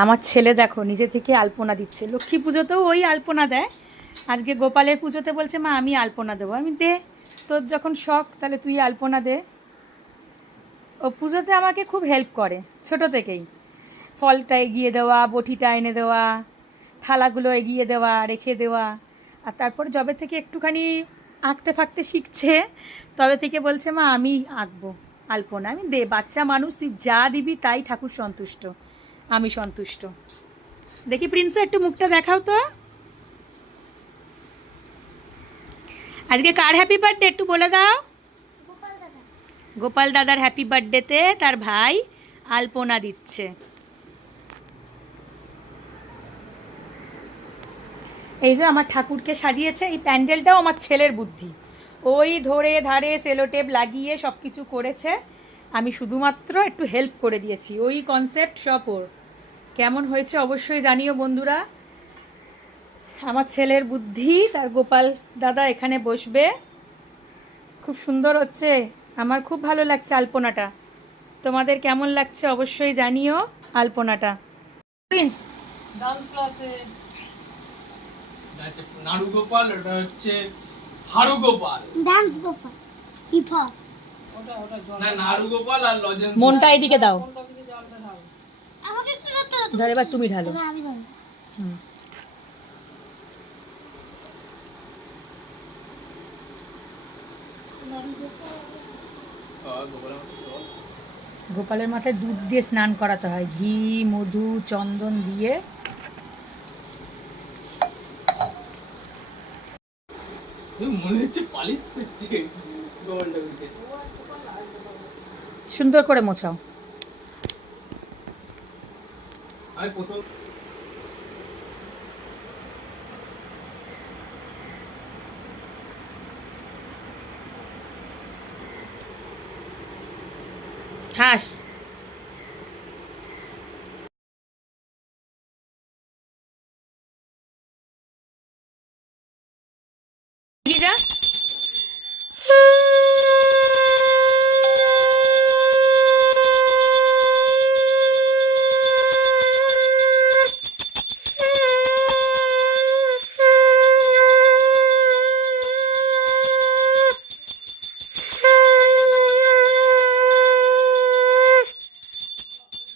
আমার ছেলে দেখো নিজে থেকে আলপনা দিচ্ছে। লক্ষ্মী পুজোতেও ওই আলপনা দেয়, আজকে গোপালের পুজোতে বলছে মা আমি আলপনা দেবো। আমি দে, তোর যখন শখ তাহলে তুই আলপনা দে। ও পুজোতে আমাকে খুব হেল্প করে ছোট থেকেই, ফলটা এগিয়ে দেওয়া, বটিটা এনে দেওয়া, থালাগুলো এগিয়ে দেওয়া, রেখে দেওয়া। আর তারপর যবে থেকে একটুখানি আঁকতে ফাঁকতে শিখছে তবে থেকে বলছে মা আমি আঁকবো আলপনা। আমি দে, বাচ্চা মানুষ, তুই যা দিবি তাই ঠাকুর সন্তুষ্ট, আমি সন্তুষ্ট। দেখি প্রিন্স একটু মুখটা দেখাও তো। আজকে কার হ্যাপি বার্থডে একটু বলে দাও। গোপাল দাদার হ্যাপি বার্থডেতে তার ভাই আলপনা দিচ্ছে। এই যে আমার ঠাকুরকে সাজিয়েছে, এই প্যান্ডেলটাও আমার ছেলের বুদ্ধি। ওই ধরে ধারে সেলোটেপ লাগিয়ে সব কিছু করেছে, আমি শুধুমাত্র একটু হেল্প করে দিয়েছি। ওই কনসেপ্ট সব ওর। কেমন হয়েছে অবশ্যই জানিও বন্ধুরা। আমার ছেলের বুদ্ধি, তার গোপাল দাদা এখানে বসবে, খুব সুন্দর হচ্ছে। আমার খুব ভালো লাগছে আলপনাটা। তোমাদের কেমন লাগছে অবশ্যই জানিও আলপনাটা। প্রিন্স ডান্স ক্লাসে যাচ্ছে নাড়ু গোপাল, ওটা হচ্ছে Haru Gopal, dance Gopal, hip hop. না নাড়ু গোপাল আর লজেন্স। মনটা এদিকে দাও, আমাকে একটু ধরতে দাও। ধর এবার তুমি ঢালো। এবার আমি ধরবো। হুম। গোপালের মাথায় দুধ দিয়ে স্নান করাতে হয়, ঘি মধু চন্দন দিয়ে। মনে হচ্ছে পালিশ করছে গোপালটাকে। সুন্দর করে মোছাও। আমি প্রথম হাস। এগিয়ে যা।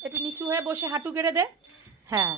একটু নিচু হয়ে বসে হাঁটু গেড়ে দে। হ্যাঁ।